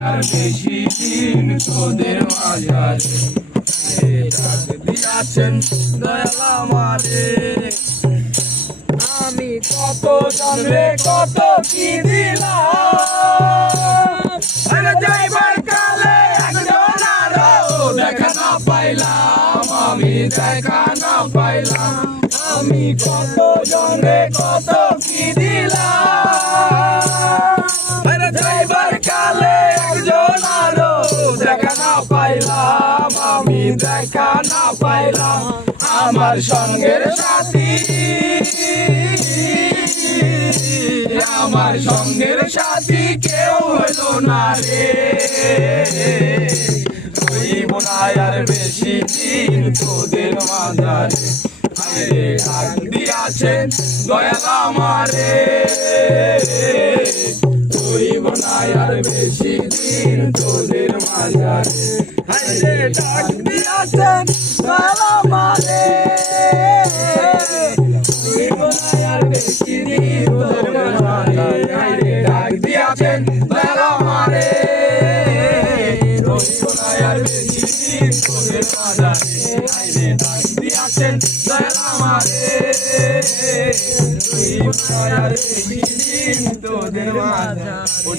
আর বেশি দিন তোদের মাঝারে ডাক দিয়াছেন দয়াল আমারে। আমি কত জন্মে কত কি দিলাম, যাইবার কালে একজন আরো দেখা না পাইলাম, আমি দেখা না পাইলাম। আমি কত জন্মে কত কি দিলাম, যাইবার কালে একজন আরো দেখা না পাইলাম, আমি দেখা না পাইলাম। আমার সঙ্গের সাথী, আমার সঙ্গের সাথী কেউ হলো না রে। হইব না আর বেশি দিন তোদের মাঝারে, ডাক দিয়াছেন দয়াল আমারে। হইব না আর বেশি দিন তোদের মাঝারে, ডাক দিয়াছেন দয়াল আমারে। হইব না আর বেশি দিন তোদের মাঝারে, ডাক দিয়াছেন দয়াল আমারে। হইব না আর বেশি দিন তোদের মাঝারে, ডাক দিয়াছেন দয়াল আমারে। হইব না আর বেশি দিন তোদের মাঝারে।